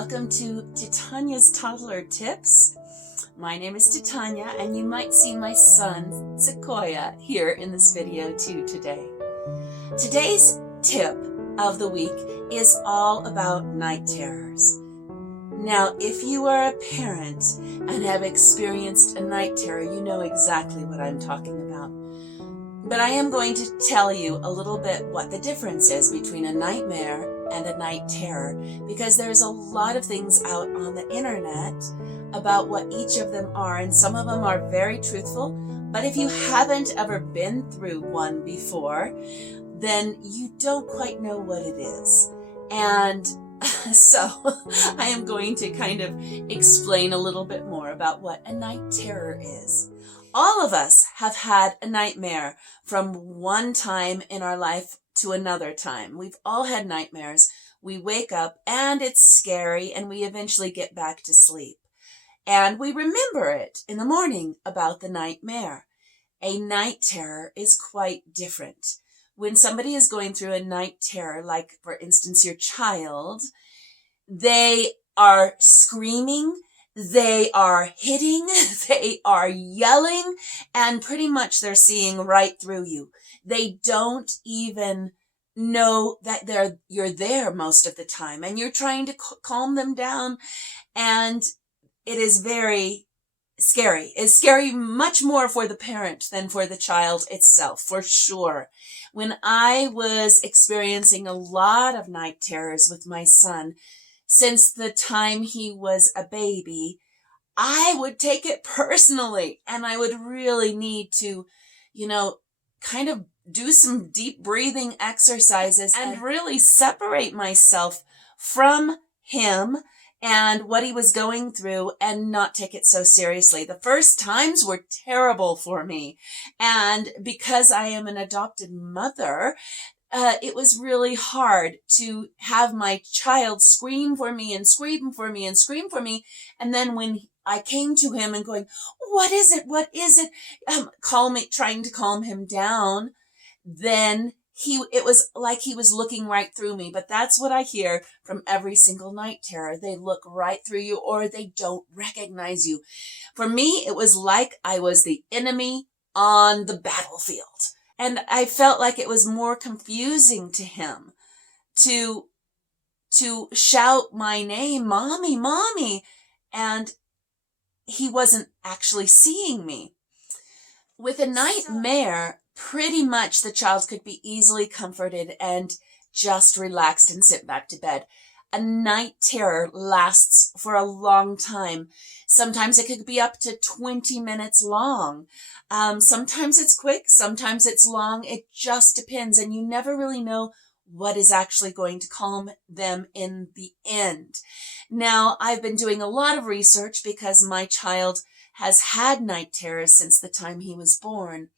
welcome to Titanya's Toddler Tips. My name is Titanya, and you might see my son, Sequoia, here in this video too today. Today's tip of the week is all about night terrors. Now, if you are a parent and have experienced a night terror, you know exactly what I'm talking about. But I am going to tell you a little bit what the difference is between a nightmare and a night terror, because there's a lot of things out on the internet about what each of them are, and some of them are very truthful, but if you haven't ever been through one before, then you don't quite know what it is. And so I am going to kind of explain a little bit more about what a night terror is. All of us have had a nightmare from one time in our life to another time. We've all had nightmares. We wake up and it's scary, and we eventually get back to sleep. And we remember it in the morning about the nightmare. A night terror is quite different. When somebody is going through a night terror, like for instance your child, they are screaming, they are hitting, they are yelling, and pretty much they're seeing right through you. They don't even know that you're there most of the time, and you're trying to calm them down, and it is very scary. It's scary much more for the parent than for the child itself, for sure. When I was experiencing a lot of night terrors with my son, since the time he was a baby, I would take it personally, and I would really need to, kind of do some deep breathing exercises and really separate myself from him and what he was going through and not take it so seriously. The first times were terrible for me. And because I am an adopted mother, it was really hard to have my child scream for me and scream for me and scream for me. And then when I came to him and going, what is it? What is it? Trying to calm him down, then it was like he was looking right through me. But that's what I hear from every single night terror. They look right through you, or they don't recognize you. For me, it was like I was the enemy on the battlefield. And I felt like it was more confusing to him to shout my name, Mommy, Mommy, and he wasn't actually seeing me. With a nightmare, pretty much the child could be easily comforted and just relaxed and sit back to bed. A night terror lasts for a long time. Sometimes it could be up to 20 minutes long. Sometimes it's quick, sometimes it's long. It just depends, and you never really know what is actually going to calm them in the end. Now, I've been doing a lot of research because my child has had night terrors since the time he was born.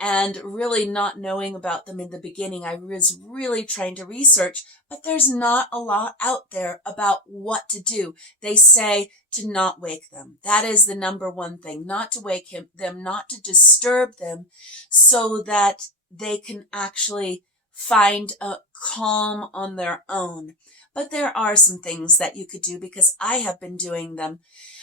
And really not knowing about them in the beginning, I was really trying to research, but there's not a lot out there about what to do. They say to not wake them. That is the number one thing, not to wake them, not to disturb them, so that they can actually find a calm on their own. But there are some things that you could do, because I have been doing them.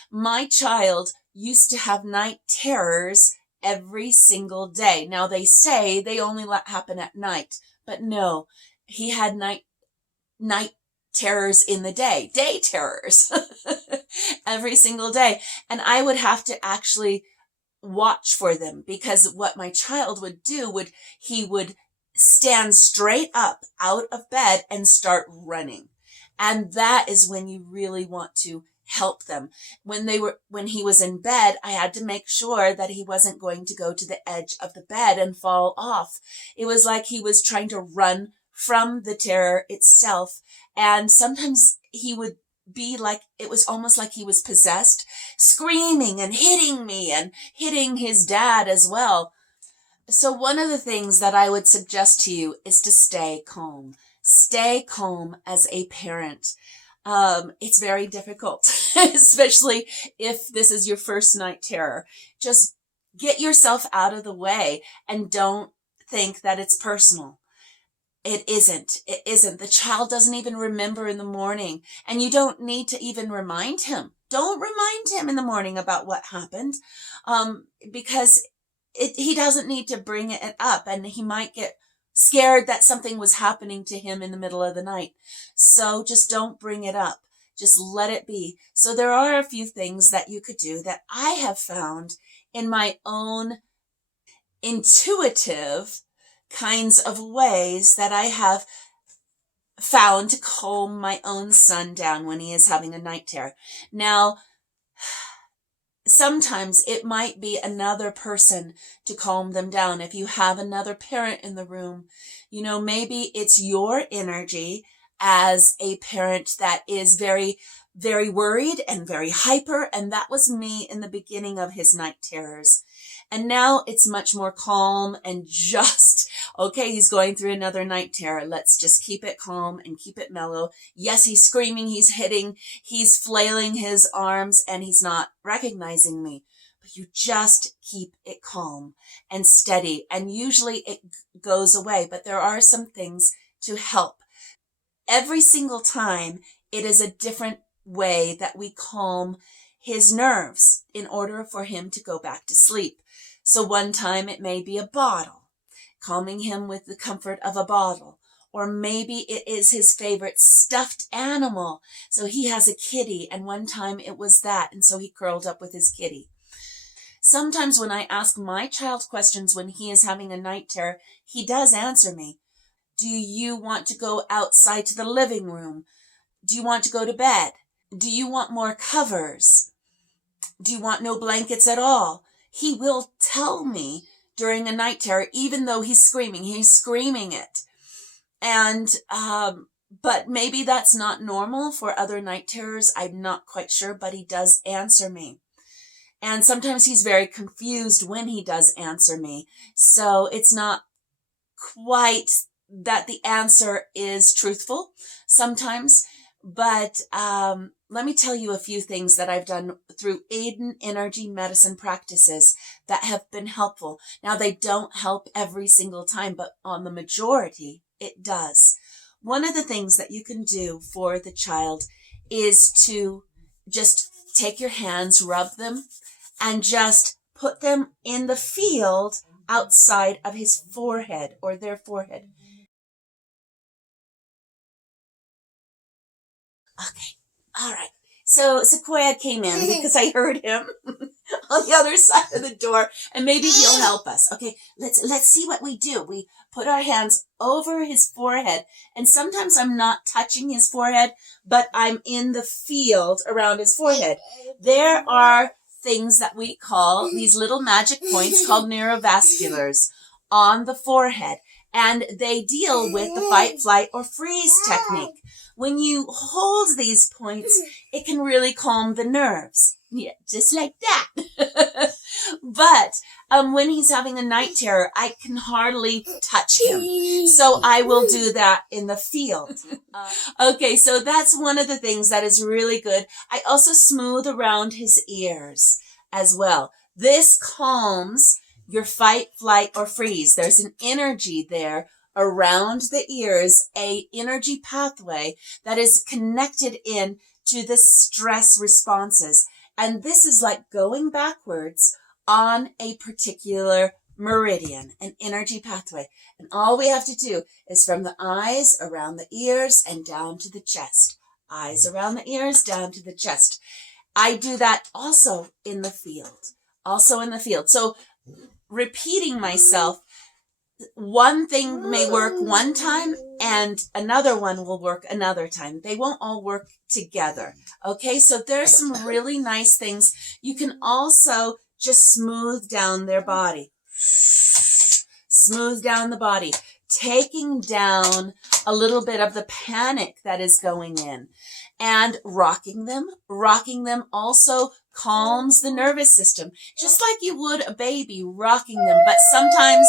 My child used to have night terrors every single day. Now, they say they only happen at night, but no, he had night terrors in the day terrors, every single day. And I would have to actually watch for them, because what my child would do he would stand straight up out of bed and start running. And that is when you really want to help them. When he was in bed, I had to make sure that he wasn't going to go to the edge of the bed and fall off. It was like he was trying to run from the terror itself. And sometimes he would be like, it was almost like he was possessed, screaming and hitting me and hitting his dad as well. So one of the things that I would suggest to you is to stay calm. Stay calm as a parent. It's very difficult, especially if this is your first night terror. Just get yourself out of the way and don't think that it's personal. It isn't. It isn't. The child doesn't even remember in the morning, and you don't need to even remind him. Don't remind him in the morning about what happened, because he doesn't need to bring it up, and he might get scared that something was happening to him in the middle of the night. So just don't bring it up. Just let it be. So there are a few things that you could do that I have found in my own intuitive kinds of ways that I have found to calm my own son down when he is having a night terror. Now, sometimes it might be another person to calm them down. If you have another parent in the room, maybe it's your energy as a parent that is very, very worried and very hyper. And that was me in the beginning of his night terrors. And now it's much more calm and just, okay, he's going through another night terror. Let's just keep it calm and keep it mellow. Yes, he's screaming, he's hitting, he's flailing his arms, and he's not recognizing me. But you just keep it calm and steady. And usually it goes away. But there are some things to help. Every single time, it is a different way that we calm his nerves in order for him to go back to sleep. So one time it may be a bottle, calming him with the comfort of a bottle. Or maybe it is his favorite stuffed animal. So he has a kitty, and one time it was that, and so he curled up with his kitty. Sometimes when I ask my child questions when he is having a night terror, he does answer me. Do you want to go outside to the living room? Do you want to go to bed? Do you want more covers? Do you want no blankets at all? He will tell me during a night terror, even though he's screaming it. And, but maybe that's not normal for other night terrors. I'm not quite sure, but he does answer me. And sometimes he's very confused when he does answer me. So it's not quite that the answer is truthful sometimes. But let me tell you a few things that I've done through Aiden energy medicine practices that have been helpful. Now, they don't help every single time, but on the majority, it does. One of the things that you can do for the child is to just take your hands, rub them, and just put them in the field outside of his forehead or their forehead. Okay. All right. So Sequoia came in because I heard him on the other side of the door, and maybe he'll help us. Okay. Let's see what we do. We put our hands over his forehead, and sometimes I'm not touching his forehead, but I'm in the field around his forehead. There are things that we call these little magic points called neurovasculars on the forehead, and they deal with the fight, flight, or freeze technique. When you hold these points, it can really calm the nerves. Yeah, just like that. But when he's having a night terror, I can hardly touch him. So I will do that in the field. Okay, so that's one of the things that is really good. I also smooth around his ears as well. This calms your fight, flight, or freeze. There's an energy there around the ears, a energy pathway that is connected in to the stress responses. And this is like going backwards on a particular meridian, an energy pathway. And all we have to do is from the eyes, around the ears, and down to the chest. Eyes around the ears, down to the chest. I do that also in the field. So repeating myself, one thing may work one time and another one will work another time. They won't all work together. Okay, so there's some really nice things. You can also just smooth down their body. Smooth down the body, taking down a little bit of the panic that is going in, and rocking them. Rocking them also calms the nervous system, just like you would a baby, rocking them. But sometimes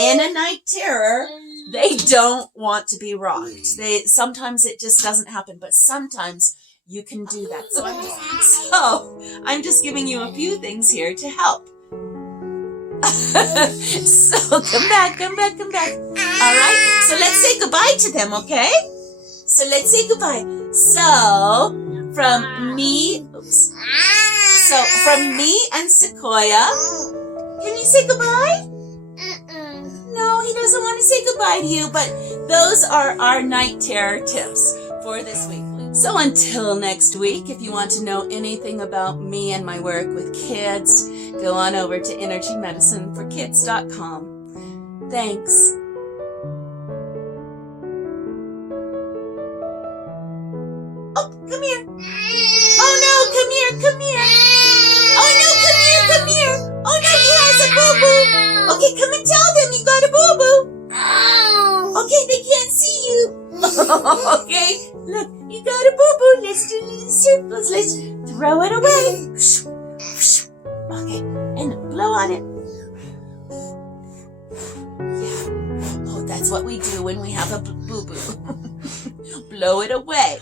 in a night terror, they don't want to be rocked. Sometimes it just doesn't happen, but sometimes you can do that. So I'm just giving you a few things here to help. So come back. All right. So let's say goodbye to them, okay? So let's say goodbye. So from me and Sequoia, can you say goodbye? No, he doesn't want to say goodbye to you, but those are our night terror tips for this week. So until next week, if you want to know anything about me and my work with kids, go on over to energymedicineforkids.com. Thanks. Oh, come here. Oh no, come here. Oh no, come here. Oh no, he has a boo-boo. Okay, come and tell them you got a boo-boo. Okay, they can't see you. Okay, look, you got a boo-boo. Let's do these circles. Let's throw it away. Okay, and blow on it. Yeah. Oh, that's what we do when we have a boo-boo. Blow it away.